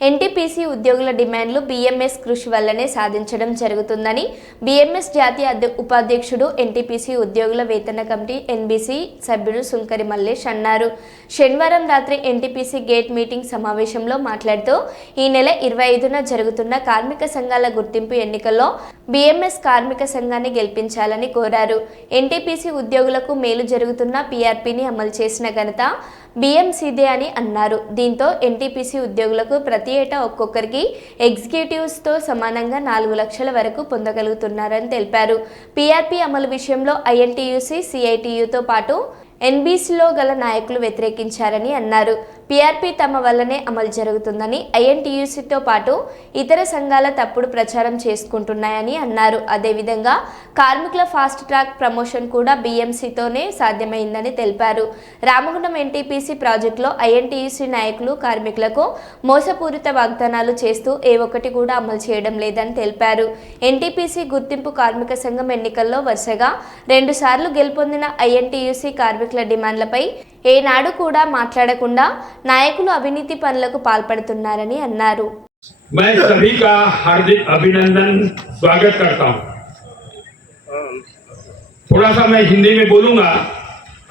NTPC ఉద్యోగుల డిమాండ్లు BMS కృషి వల్లనే సాధించడం జరుగుతుందని బీఎంఎస్ జాతీయ ఉపాధ్యక్షుడు ఎన్టీపీసీ ఉద్యోగుల వేతన కమిటీ ఎన్బీసీ సభ్యుడు సుంకరి మల్లేష్ అన్నారు. శనివారం రాత్రి ఎన్టీపీసీ గేట్ మీటింగ్ సమావేశంలో మాట్లాడుతూ ఈ నెల ఇరవై ఐదున జరుగుతున్న కార్మిక సంఘాల గుర్తింపు ఎన్నికల్లో బీఎంఎస్ కార్మిక సంఘాన్ని గెలిపించాలని కోరారు. ఎన్టీపీసీ ఉద్యోగులకు మేలు జరుగుతున్న పీఆర్పీని అమలు చేసిన ఘనత బీఎంసీదే అని అన్నారు. దీంతో ఎన్టీపీసీ ఉద్యోగులకు ప్రతి ఏటా ఒక్కొక్కరికి ఎగ్జిక్యూటివ్స్తో సమానంగా నాలుగు లక్షల వరకు పొందగలుగుతున్నారని తెలిపారు. పీఆర్పీ అమలు విషయంలో ఐఎన్టీయూసీ సిఐటియుతో పాటు ఎన్బీసీలో గల నాయకులు వ్యతిరేకించారని అన్నారు. పీఆర్పీ తమ వల్లనే అమలు జరుగుతుందని ఐఎన్టీయూసీతో పాటు ఇతర సంఘాల తప్పుడు ప్రచారం చేసుకుంటున్నాయని అన్నారు. అదేవిధంగా కార్మికుల ఫాస్ట్ ట్రాక్ ప్రమోషన్ కూడా బీఎంసీతోనే సాధ్యమైందని తెలిపారు. రామగుండం ఎన్టీపీసీ ప్రాజెక్టులో ఐఎన్టీయూసీ నాయకులు కార్మికులకు మోసపూరిత వాగ్దానాలు చేస్తూ ఏ ఒక్కటి కూడా అమలు చేయడం లేదని తెలిపారు. ఎన్టీపీసీ గుర్తింపు కార్మిక సంఘం ఎన్నికల్లో వరుసగా రెండుసార్లు గెలుపొందిన ఐఎన్టీయూసీ కార్మికుల డిమాండ్లపై ఏనాడు కూడా మాట్లాడకుండా నాయకులు అవినీతి పనులకు పాల్పడుతున్నారని అన్నారు मैं सभी का हार्दिक अभिनंदन स्वागत करता हूं थोड़ा सा मैं हिंदी में बोलूंगा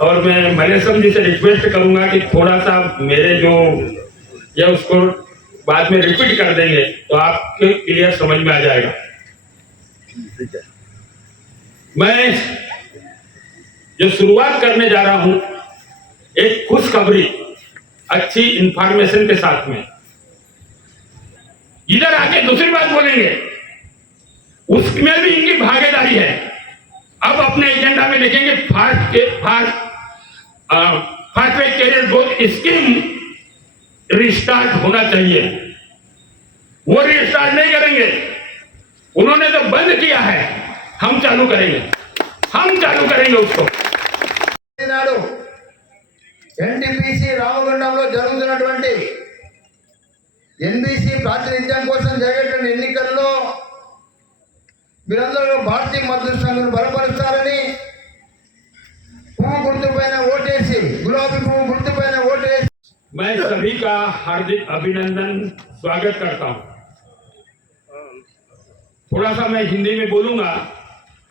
और मैं मलेशम जी से रिक्वेस्ट करूंगा कि थोड़ा सा मेरे जो ये उसको बाद में रिपीट कर देंगे तो आपके क्लियर समझ में आ जाएगा मैं जो शुरुआत करने जा रहा हूं एक खुशखबरी, अच्छी इंफॉर्मेशन के साथ में। इधर आके दूसरी बात बोलेंगे। उसमें भी इनकी भागीदारी है। अब अपने एजेंडा में देखेंगे फास्ट के fast fast career growth scheme restart होना चाहिए। वो रिस्टार्ट नहीं करेंगे। उन्होंने तो बंद किया है। हम चालू करेंगे। हम चालू करेंगे उसको। ఎన్టీపీసీ రామగుండంలో జరుగుతున్నటువంటి ఎన్బీసీ ప్రాతినిధ్యం కోసం జరిగేటువంటి ఎన్నికల్లో మీరందరూ భారతీయ మద్దతు సంఘం బలపరుస్తారని పువ్వు గుర్తుపైన ఓటేసి గులాబీ పువ్వు గుర్తుపైన ఓటేసి मैं सभी का हार्दिक अभिनंदन स्वागत करता हूं थोड़ा सा मैं हिंदी में बोलूंगा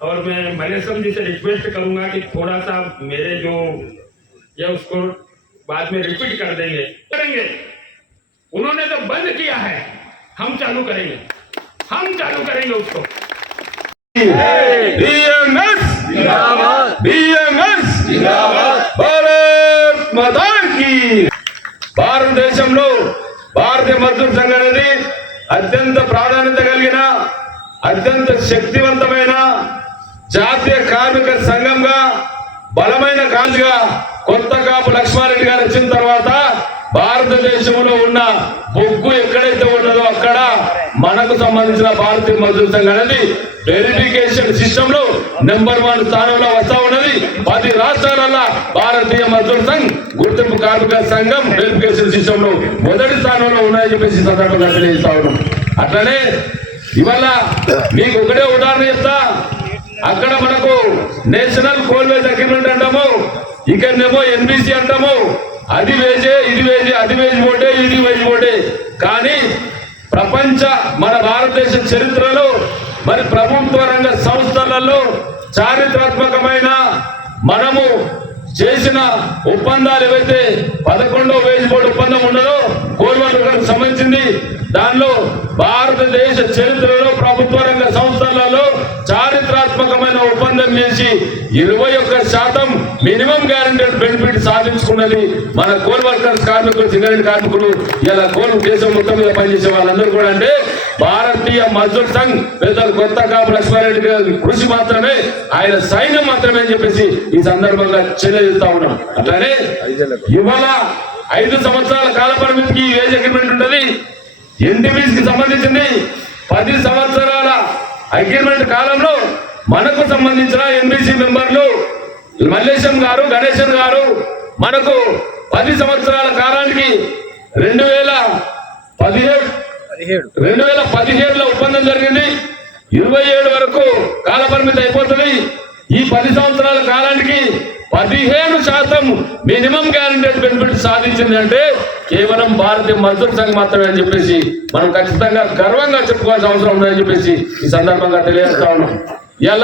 और मैं मलेशम जी से रिक्वेस्ट करूंगा कि थोड़ा सा मेरे जो ये उसको बाद में रिपीट कर देंगे करेंगे उन्होंने तो बंद किया है हम चालू करेंगे हम चालू करेंगे उसको बीएमएस बीएमएस భారత్ మాతా కి భారతదేశంలో భారతీయ మజ్దూర్ సంఘం అనేది అత్యంత ప్రాధాన్యత కలిగిన అత్యంత శక్తివంతమైన జాతీయ కార్మిక సంఘంగా బలమైన కాజుగా కొత్త కాపు లక్ష్మారెడ్డి గారు వచ్చిన తర్వాత భారతదేశంలో ఉన్న బొగ్గు ఎక్కడైతే ఉన్నదో అక్కడ మనకు సంబంధించిన భారతీయ మజ్దూర్ సంఘం అనేది వెరిఫికేషన్ సిస్టమ్లో నెంబర్ వన్ స్థానంలో వస్తా ఉన్నది. పది రాష్ట్రాలలో భారతీయ మజ్దూర్ సంఘ్ గుర్తింపు కార్మిక సంఘం వెరిఫికేషన్ సిస్టమ్లో మొదటి స్థానంలో ఉన్నాయని చెప్పేసి సందర్భంగా తెలియజేస్తా ఉన్నాం. అట్లనే ఇవాళ మీకు ఒకటే ఉదాహరణ చెప్తా. అక్కడ మనకు నేషనల్ కోల్వేజ్ అగ్రిమెంట్ అంటాము. ఇక్కడనేమో ఎన్బిసి అంటాము. అది వేజే ఇది వేజే అది వేజ్ పోటే ఇది వేజ్ పోటే కానీ ప్రపంచ మన భారతదేశ చరిత్రలో మరి ప్రభుత్వ రంగ సంస్థలలో చారిత్రాత్మకమైన మనము చేసిన ఒప్పందాలు ఏవైతే పదకొండో వేజ్ బోర్డు ఒప్పందం ఉన్నదో కోల్వాలకు సంబంధించింది. దానిలో భారతదేశ చరిత్రలో ప్రభుత్వ రంగ ఒప్పందం చేసి ఇరవై ఒక్క శాతం మినిమం గ్యారంటెడ్ బెనిఫిట్ సాధించుకున్నది మన కోల్ వర్కర్స్ కార్మికులు సింగరేణి కార్మికులు ఇలా కోల్ దేశం మొత్తం మీద పనిచేసే వాళ్ళందరూ కూడా అంటే భారతీయ మజ్దూర్ సంఘ్ పెద్దలు కొత్త కాపు లక్ష్మారెడ్డి గారి కృషి మాత్రమే ఆయన సైన్యం మాత్రమే అని చెప్పేసి ఈ సందర్భంగా తెలియజేస్తా ఉన్నాం. అట్లానే ఇవాళ ఐదు సంవత్సరాల కాల పరిమితికి ఏజ్ అగ్రిమెంట్ ఉంటుంది ఎన్టీపీస్కి సంబంధించింది పది సంవత్సరాల అగ్రిమెంట్ కాలంలో మనకు సంబంధించిన ఎంబీసీ మెంబర్లు మల్లేశం గారు గణేశన్ గారు మనకు పది సంవత్సరాల కాలానికి రెండు వేల పదిహేడు రెండు వేల పదిహేడులో ఒప్పందం జరిగింది. ఇరవై ఏడు వరకు కాల పరిమితి అయిపోతుంది. ఈ పది సంవత్సరాల కాలానికి పదిహేను శాతం మినిమం గ్యారంటెడ్ బెనిఫిట్ సాధించింది అంటే కేవలం భారతీయ మజ్దూర్ సంఘ్ మాత్రమే అని చెప్పేసి మనం ఖచ్చితంగా గర్వంగా చెప్పుకోవాల్సిన అవసరం ఉందని చెప్పేసి ఈ సందర్భంగా తెలియజేస్తా ఉన్నాం. يلا.